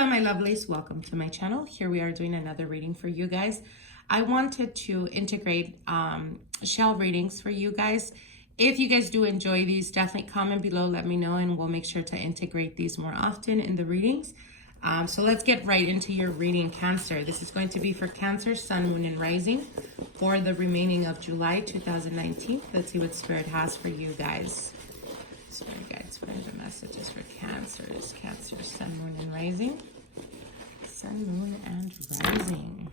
Hello, my lovelies. Welcome to my channel. Here we are doing another reading for you guys. I wanted to integrate shell readings for you guys. If you guys do enjoy these, definitely comment below, let me know, and we'll make sure to integrate these more often in the readings. So let's get right into your reading, Cancer. This is going to be for Cancer, Sun, Moon, and Rising for the remaining of July 2019. Let's see what Spirit has for you guys. Spirit guides, what are the messages for Cancers? Cancer, Sun, Moon, and Rising. Sun, Moon, and Rising.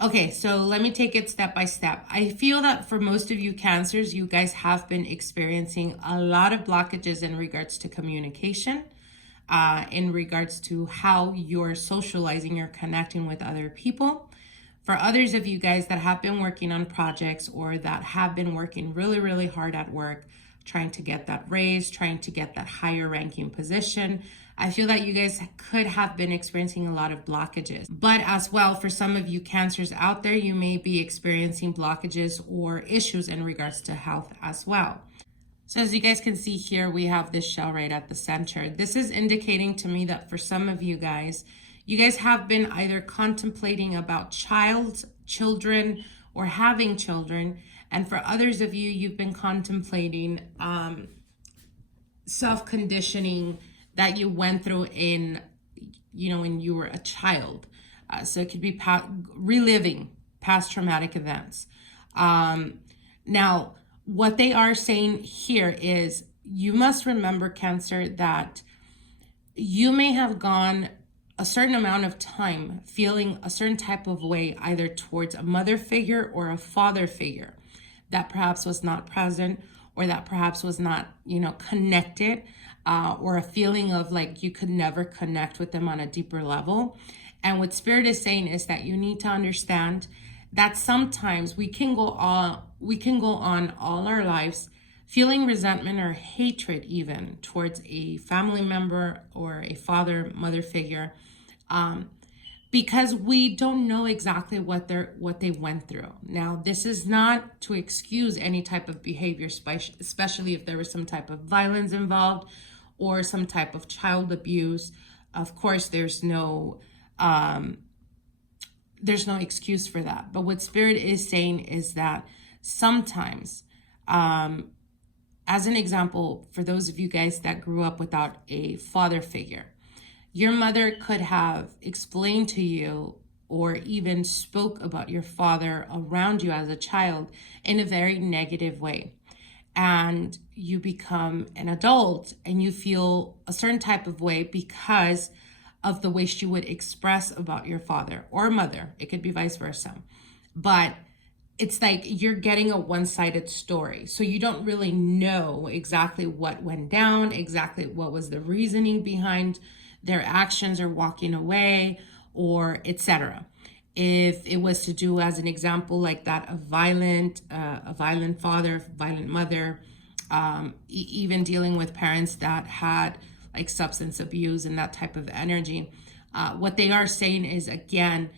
Okay, so let me take it step by step. I feel that for most of you Cancers, you guys have been experiencing a lot of blockages in regards to communication, in regards to how you're socializing or connecting with other people. For others of you guys that have been working on projects or that have been working really, really hard at work, trying to get that raise, trying to get that higher ranking position, I feel that you guys could have been experiencing a lot of blockages. But as well, for some of you Cancers out there, you may be experiencing blockages or issues in regards to health as well. So as you guys can see here, we have this shell right at the center. This is indicating to me that for some of you guys have been either contemplating about children, or having children. And for others of you, you've been contemplating self-conditioning that you went through when you were a child. So it could be reliving past traumatic events. Now, what they are saying here is you must remember, Cancer, that you may have gone a certain amount of time feeling a certain type of way, either towards a mother figure or a father figure that perhaps was not present, or that perhaps was not, connected, or a feeling of like you could never connect with them on a deeper level. And what Spirit is saying is that you need to understand that sometimes we can go on all our lives feeling resentment or hatred even towards a family member or a father, mother figure, because we don't know exactly what they went through. Now, this is not to excuse any type of behavior, especially if there was some type of violence involved or some type of child abuse. Of course, there's no excuse for that. But what Spirit is saying is that sometimes, as an example, for those of you guys that grew up without a father figure, your mother could have explained to you or even spoke about your father around you as a child in a very negative way. And you become an adult and you feel a certain type of way because of the way she would express about your father or mother. It could be vice versa. But it's like you're getting a one-sided story. So you don't really know exactly what went down, exactly what was the reasoning behind their actions or walking away, or etc. If it was to do, as an example, like that, a violent father, violent mother, even dealing with parents that had like substance abuse and that type of energy. What they are saying is, again,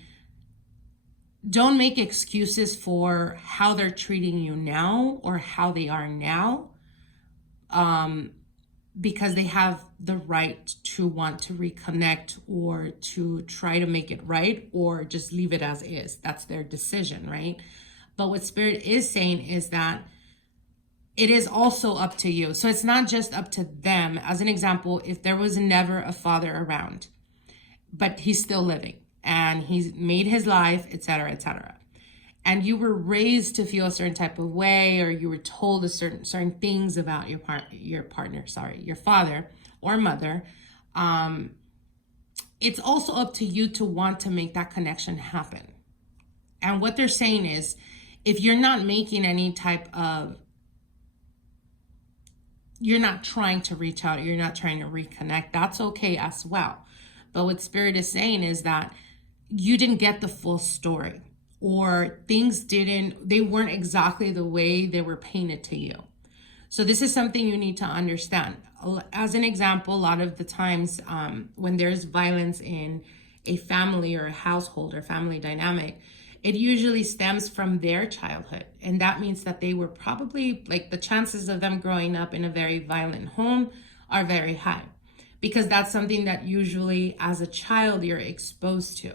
don't make excuses for how they're treating you now or how they are now, because they have the right to want to reconnect or to try to make it right or just leave it as is. That's their decision, right? But what Spirit is saying is that it is also up to you. So it's not just up to them. As an example, if there was never a father around, but he's still living and he's made his life, etc., etc., and you were raised to feel a certain type of way, or you were told a certain things about your father or mother, it's also up to you to want to make that connection happen. And what they're saying is, if you're not making any type of, you're not trying to reach out, you're not trying to reconnect, that's okay as well. But what Spirit is saying is that you didn't get the full story, or things they weren't exactly the way they were painted to you. So this is something you need to understand. As an example, a lot of the times when there's violence in a family or a household or family dynamic, it usually stems from their childhood. And that means that they were probably, like, the chances of them growing up in a very violent home are very high, because that's something that usually as a child you're exposed to.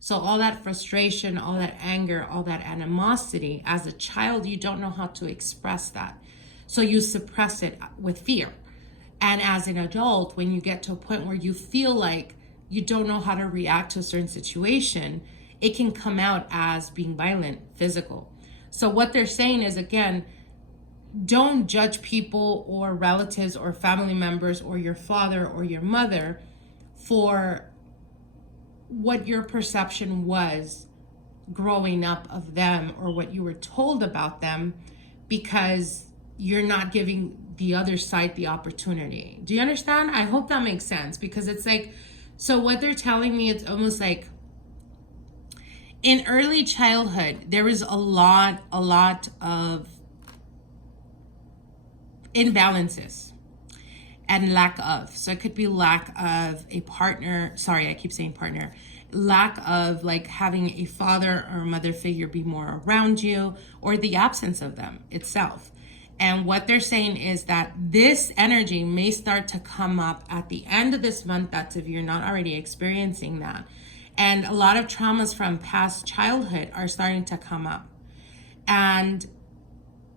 So all that frustration, all that anger, all that animosity, as a child, you don't know how to express that. So you suppress it with fear. And as an adult, when you get to a point where you feel like you don't know how to react to a certain situation, it can come out as being violent, physical. So what they're saying is, again, don't judge people or relatives or family members or your father or your mother for what your perception was growing up of them or what you were told about them, because you're not giving the other side the opportunity. Do you understand? I hope that makes sense, because it's like, so what they're telling me, it's almost like in early childhood, there was a lot of imbalances and lack of. So it could be lack of a partner. Sorry, I keep saying partner. Lack of like having a father or mother figure be more around you, or the absence of them itself. And what they're saying is that this energy may start to come up at the end of this month. That's if you're not already experiencing that. And a lot of traumas from past childhood are starting to come up. And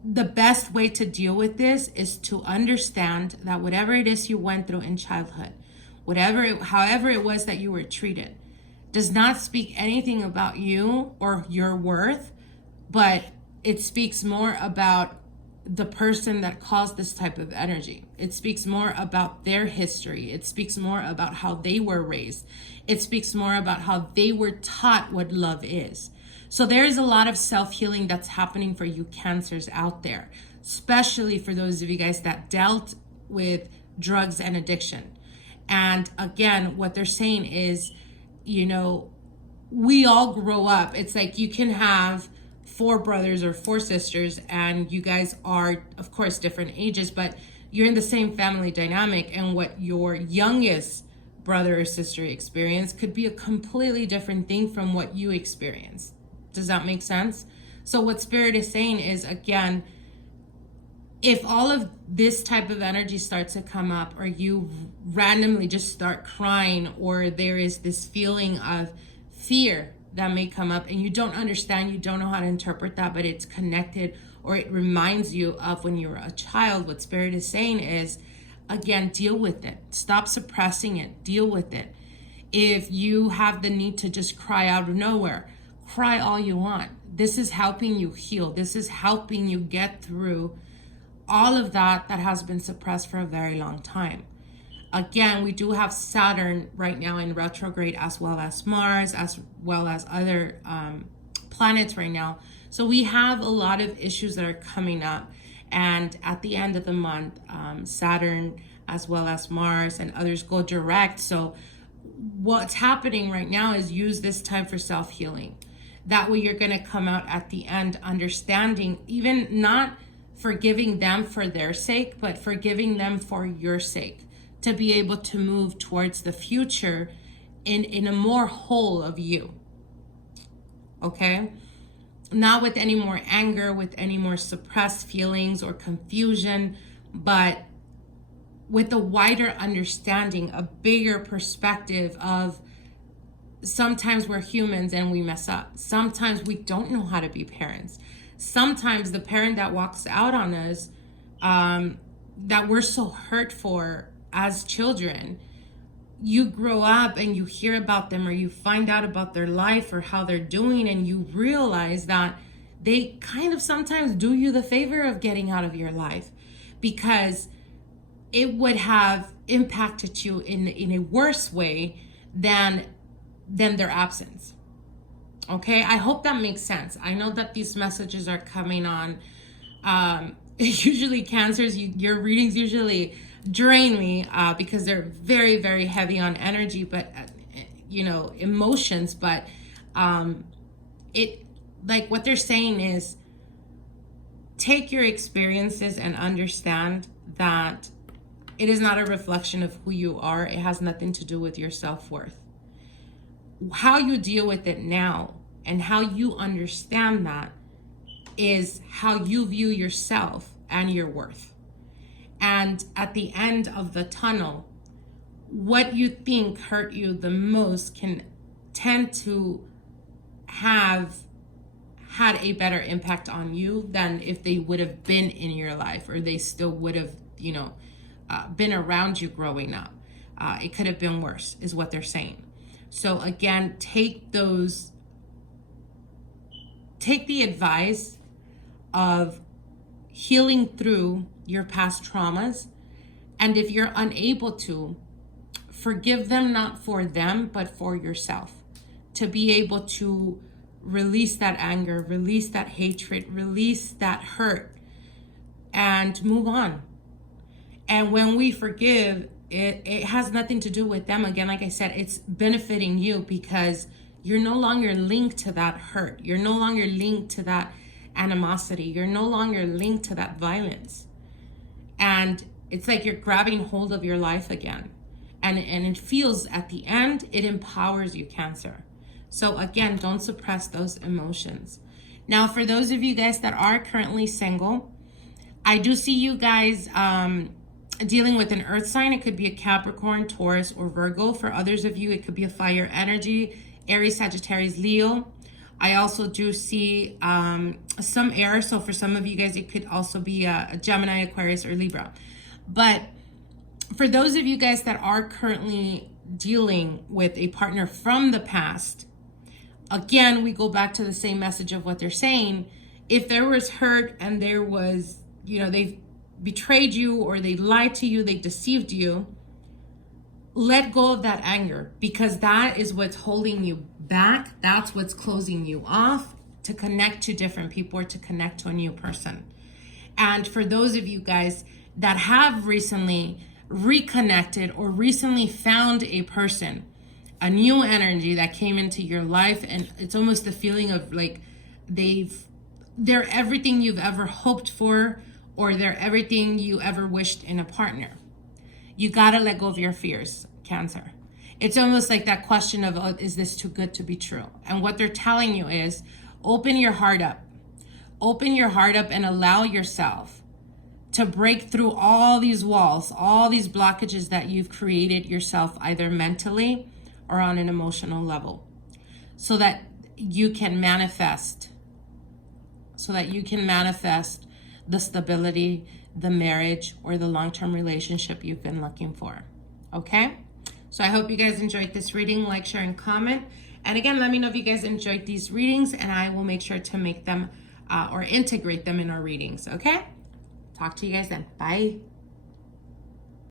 the best way to deal with this is to understand that whatever it is you went through in childhood, however it was that you were treated, does not speak anything about you or your worth, but it speaks more about the person that caused this type of energy. It speaks more about their history. It speaks more about how they were raised. It speaks more about how they were taught what love is. So there is a lot of self-healing that's happening for you Cancers out there, especially for those of you guys that dealt with drugs and addiction. And again, what they're saying is, you know, we all grow up. It's like you can have 4 brothers or 4 sisters, and you guys are, of course, different ages, but you're in the same family dynamic, and what your youngest brother or sister experienced could be a completely different thing from what you experienced. Does that make sense? So what Spirit is saying is, again, if all of this type of energy starts to come up, or you randomly just start crying, or there is this feeling of fear that may come up and you don't understand, you don't know how to interpret that, but it's connected, or it reminds you of when you were a child, what Spirit is saying is, again, deal with it. Stop suppressing it. Deal with it. If you have the need to just cry out of nowhere, cry all you want. This is helping you heal. This is helping you get through all of that has been suppressed for a very long time. Again, we do have Saturn right now in retrograde, as well as Mars, as well as other planets right now. So we have a lot of issues that are coming up. And at the end of the month, Saturn, as well as Mars and others, go direct. So what's happening right now is use this time for self-healing. That way you're going to come out at the end understanding, even not forgiving them for their sake, but forgiving them for your sake, to be able to move towards the future in a more whole of you. Okay? Not with any more anger, with any more suppressed feelings or confusion, but with a wider understanding, a bigger perspective of, sometimes we're humans and we mess up. Sometimes we don't know how to be parents. Sometimes the parent that walks out on us, that we're so hurt for as children, you grow up and you hear about them, or you find out about their life or how they're doing, and you realize that they kind of sometimes do you the favor of getting out of your life, because it would have impacted you in a worse way than their absence. Okay, I hope that makes sense. I know that these messages are coming on. Usually Cancers, your readings usually drain me because they're very, very heavy on energy, but emotions. But it, like, what they're saying is, take your experiences and understand that it is not a reflection of who you are. It has nothing to do with your self-worth. How you deal with it now and how you understand that is how you view yourself and your worth. And at the end of the tunnel, what you think hurt you the most can tend to have had a better impact on you than if they would have been in your life, or they still would have, been around you growing up. It could have been worse, is what they're saying. So again, take the advice of healing through your past traumas. And if you're unable to, forgive them, not for them, but for yourself, to be able to release that anger, release that hatred, release that hurt, and move on. And when we forgive, it has nothing to do with them. Again, like I said, it's benefiting you because you're no longer linked to that hurt. You're no longer linked to that animosity. You're no longer linked to that violence. And it's like you're grabbing hold of your life again. And it feels at the end, it empowers you, Cancer. So again, don't suppress those emotions. Now, for those of you guys that are currently single, I do see you guys dealing with an earth sign. It could be a Capricorn, Taurus, or Virgo. For others of you, it could be a fire energy, Aries, Sagittarius, Leo. I also do see some air. So for some of you guys, it could also be a Gemini, Aquarius, or Libra. But for those of you guys that are currently dealing with a partner from the past, again, we go back to the same message of what they're saying. If there was hurt and there was, they betrayed you, or they lied to you, they deceived you, let go of that anger, because that is what's holding you back. That's what's closing you off to connect to different people or to connect to a new person. And for those of you guys that have recently reconnected or recently found a person, a new energy that came into your life, and it's almost the feeling of like they're everything you've ever hoped for, or they're everything you ever wished in a partner. You gotta let go of your fears, Cancer. It's almost like that question of, oh, is this too good to be true? And what they're telling you is, open your heart up. Open your heart up and allow yourself to break through all these walls, all these blockages that you've created yourself, either mentally or on an emotional level, so that you can manifest, the stability, the marriage, or the long-term relationship you've been looking for. Okay? So I hope you guys enjoyed this reading. Like, share, and comment. And again, let me know if you guys enjoyed these readings, and I will make sure to make them or integrate them in our readings. Okay? Talk to you guys then. Bye.